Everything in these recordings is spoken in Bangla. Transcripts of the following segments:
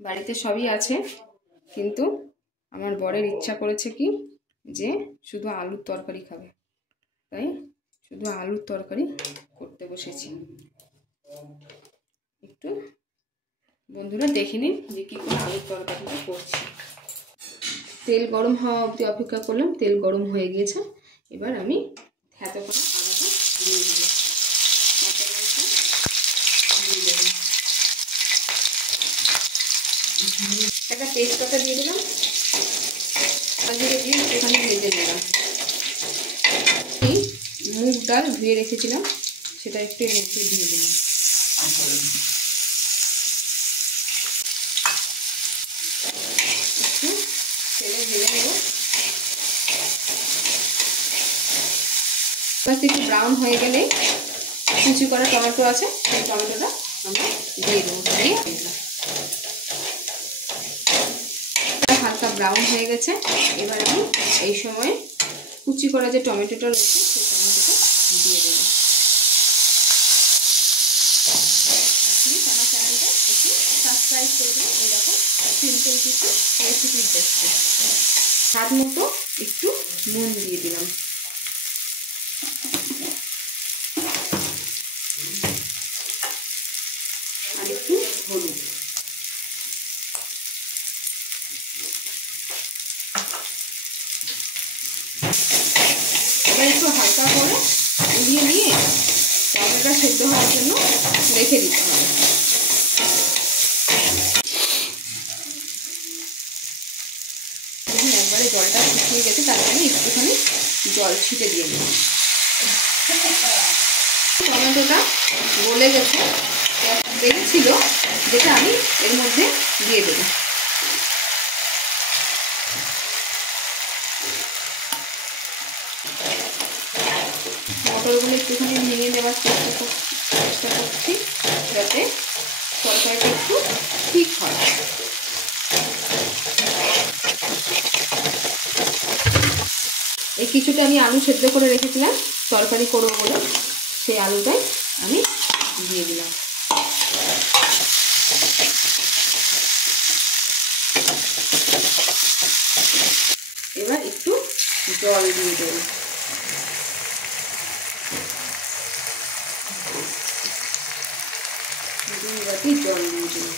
বাড়িতে সবই আছে, কিন্তু আমার বরের ইচ্ছা করেছে কি যে শুধু আলুর তরকারি খাবে, তাই শুধু আলুর তরকারি করতে বসেছি। একটু বন্ধুরা দেখে নিন যে কী করে আলুর তরকারিটা করছি। তেল গরম হওয়া অবধি অপেক্ষা করলাম, তেল গরম হয়ে গিয়েছে। এবার আমি হাতে করে আদাটা দিয়ে দেবো, একটা তেজপাতা দিয়ে দিলাম, দিয়ে এখানে ভেজে নিলাম। মুগ ডাল ধুয়ে রেখেছিলাম, সেটা একটু এর মধ্যে দিয়ে দিলাম। একটু তেলে ভেজে নেব। একটু ব্রাউন হয়ে গেলে কুচি করা টমেটো আছে, সেই টমেটোটা আমরা দিয়ে দেবো। হালকা ব্রাউন হয়ে গেছে। এবার আমি এই সময় কুচি করা যে টমেটোটা রয়েছে সেই টমেটোটা দিয়ে দেবো। আমার চ্যানেলটা একটু সাবস্ক্রাইব করে দেবো, এরকম সিম্পল কিছু রেসিপি দেখতে। স্বাদ মতো একটু নুন দিয়ে দিলাম, আর একটু হলুদ। এবার একটু হালকা করে উড়িয়ে নিয়ে টমেটোটা সেদ্ধ হওয়ার জন্য রেখে দিতে হবে। একবারে জলটা শুকিয়ে গেছে, তার জন্য একটুখানি জল ছিটে দিয়ে নেব। টমেটোটা গলে গেছে, বেরিয়েছিল যেটা আমি এর মধ্যে দিয়ে দেবো। মটরগুলো একটুখানি ভেঙে নেওয়ার চেষ্টা করছি, যাতে তরকারিটা একটু ঠিক হয়। এই কিছুটা আমি আলু সেদ্ধ করে রেখেছিলাম তরকারি করবো বলে, সেই আলুটাই আমি দিয়ে দিলাম। এবার একটু জল দিয়ে দেব। দুই বাটি জল দিয়ে দেব।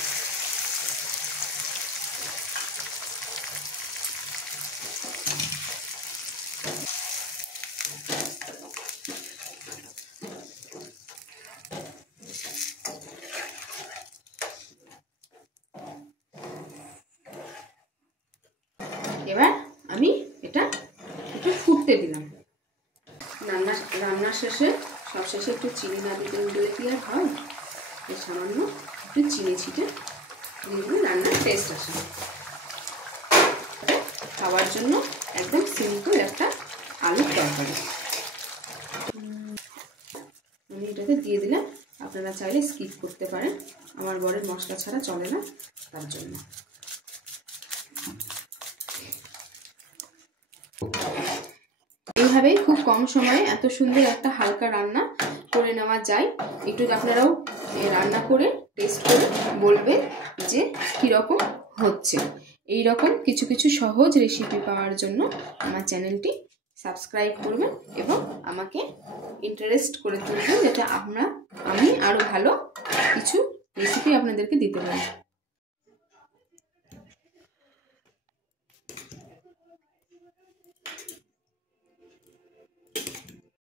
এবার আমি এটা একটু ফুটতে দিলাম। রান্নার শেষে সবশেষে একটু চিনি না দিতে দিলে কি আর হয়, সামান্য একটু চিনি ছিটে দিয়ে দিলে রান্নার টেস্ট আসে। খাওয়ার জন্য একদম সিম্পল একটা আলুর তরকারি। আমি এটাকে দিয়ে দিলাম, আপনারা চাইলে স্কিপ করতে পারেন, আমার বরের মশলা ছাড়া চলে না, তার জন্য। এইভাবেই খুব কম সময়ে এত সুন্দর একটা হালকা রান্না করে নেওয়া যায়। একটু আপনারাও রান্না করে টেস্ট করে বলবেন যে কীরকম হচ্ছে। এই রকম কিছু কিছু সহজ রেসিপি পাওয়ার জন্য আমার চ্যানেলটি সাবস্ক্রাইব করবেন এবং আমাকে ইন্টারেস্ট করে তুলবেন, যাতে আমি আরও ভালো কিছু রেসিপি আপনাদেরকে দিতে পারি।